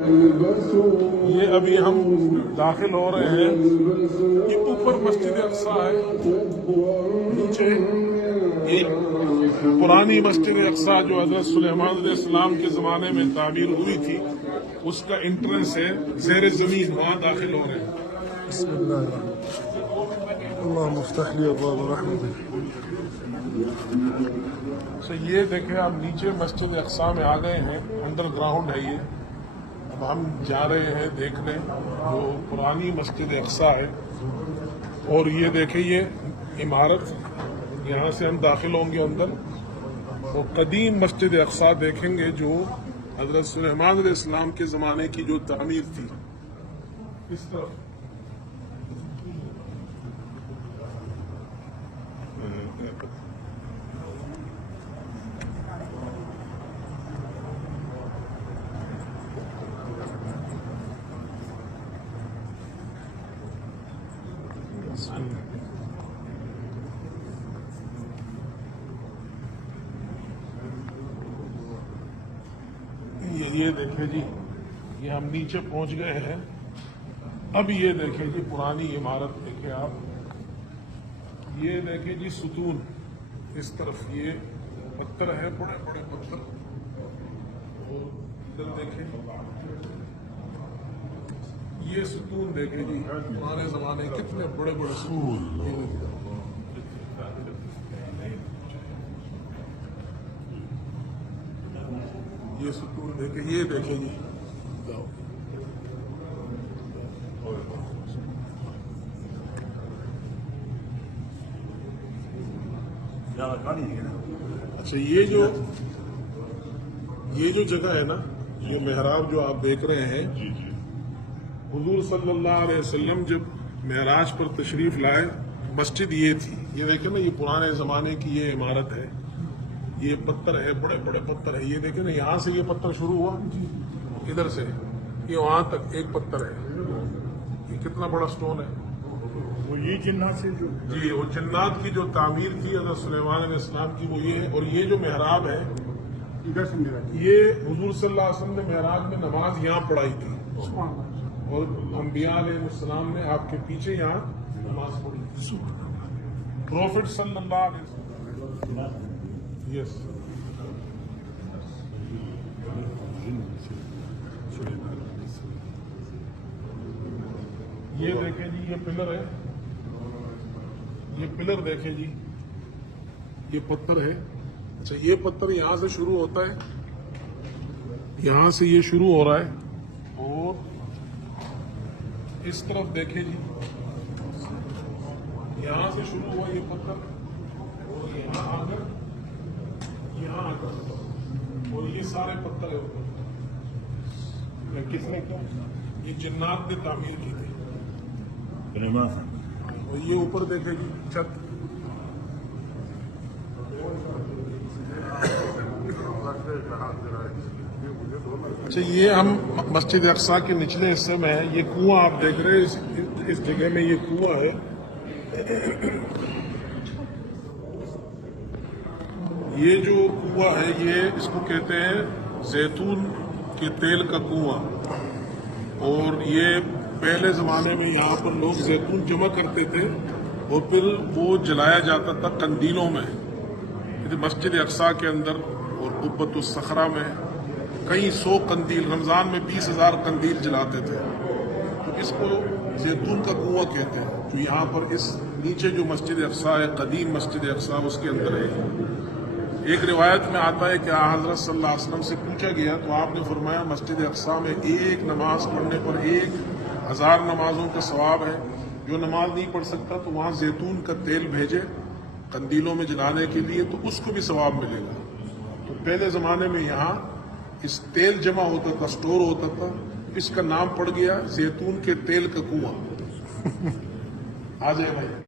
یہ ابھی ہم داخل ہو رہے ہیں. یہ اوپر مسجد اقصی ہے, نیچے ایک پرانی مسجد اقصی جو حضرت سلیمان علیہ السلام کے زمانے میں تعمیر ہوئی تھی, اس کا انٹرنس ہے زیر زمین, وہاں داخل ہو رہے ہیں. بسم اللہ اللہم افتح لی ابواب رحمتک. یہ دیکھیں آپ نیچے مسجد اقصی میں آ گئے ہیں, انڈر گراؤنڈ ہے یہ. اب ہم جا رہے ہیں دیکھنے جو پرانی مسجد اقصی ہے, اور یہ دیکھیں یہ عمارت, یہاں سے ہم داخل ہوں گے اندر, اور قدیم مسجد اقصی دیکھیں گے جو حضرت سلیمان علیہ السلام کے زمانے کی جو تعمیر تھی. اس طرف یہ دیکھیں جی, یہ ہم نیچے پہنچ گئے ہیں. اب یہ دیکھیں جی پرانی عمارت دیکھیں آپ, یہ دیکھیں جی ستون, اس طرف یہ پتھر ہے, بڑے بڑے پتھر, اور ادھر دیکھیں یہ ستون دیکھیں جی, پرانے زمانے کتنے بڑے بڑے ستون. یہ ستون دیکھیں, یہ دیکھیں جی, اچھا یہ جو جگہ ہے نا, یہ محراب جو آپ دیکھ رہے ہیں, حضور صلی اللہ علیہ وسلم جب معراج پر تشریف لائے, مسجد یہ تھی. یہ دیکھیں نا, یہ پرانے زمانے کی یہ عمارت ہے, یہ پتھر ہے, بڑے بڑے پتھر ہے. یہ دیکھیں نا, یہاں سے یہ پتھر شروع ہوا, ادھر سے یہ وہاں تک ایک پتھر ہے. یہ کتنا بڑا سٹون ہے. وہ یہ جنات سے جو جی, وہ جنات کی جو تعمیر تھی حضرت سلیمان علیہ السلام کی, وہ یہ ہے. اور یہ جو محراب ہے, یہ حضور صلی اللہ علیہ وسلم نے معراج میں نماز یہاں پڑھائی تھی, اور انبیاء علیہ السلام نے آپ کے پیچھے یہاں نماز پڑھی تھی. پروفٹ صلی اللہ علیہ وسلم. یس, یہ دیکھیں جی, یہ پلر ہے, یہ پلر دیکھیں جی, یہ پتھر ہے. اچھا یہ پتھر یہاں سے شروع ہوتا ہے, یہاں سے یہ شروع ہو رہا ہے, اور اس طرف دیکھیں جی, یہاں سے شروع ہوا یہ پتھر, اور یہاں آ کر اور یہ سارے پتھر ہے اوپر. کس نے کیا؟ یہ جنات نے تعمیر کی تھی. اور یہ اوپر دیکھیں جی چھت. اچھا یہ ہم مسجد اقصی کے نچلے حصے میں ہیں. یہ کنواں آپ دیکھ رہے ہیں, اس جگہ میں یہ کنواں ہے. یہ جو کنواں ہے, یہ اس کو کہتے ہیں زیتون کے تیل کا کنواں. اور یہ پہلے زمانے میں یہاں پر لوگ زیتون جمع کرتے تھے, اور پھر وہ جلایا جاتا تھا قندیلوں میں. مسجد اقصی کے اندر اور قبۃ الصخرہ میں کئی 100 قندیل, رمضان میں 20,000 قندیل جلاتے تھے. تو اس کو زیتون کا کنواں کہتے ہیں, جو یہاں پر اس نیچے جو مسجد اقصی ہے, قدیم مسجد اقصی, اس کے اندر ہے. ایک روایت میں آتا ہے کہ حضرت صلی اللہ علیہ وسلم سے پوچھا گیا, تو آپ نے فرمایا مسجد اقصی میں ایک نماز پڑھنے پر 1,000 نمازوں کا ثواب ہے. جو نماز نہیں پڑھ سکتا تو وہاں زیتون کا تیل بھیجے قندیلوں میں جلانے کے لیے, تو اس کو بھی ثواب ملے گا. تو پہلے زمانے میں یہاں اس تیل جمع ہوتا تھا, سٹور ہوتا تھا, اس کا نام پڑ گیا زیتون کے تیل کا کنواں. آ جائے بھائی.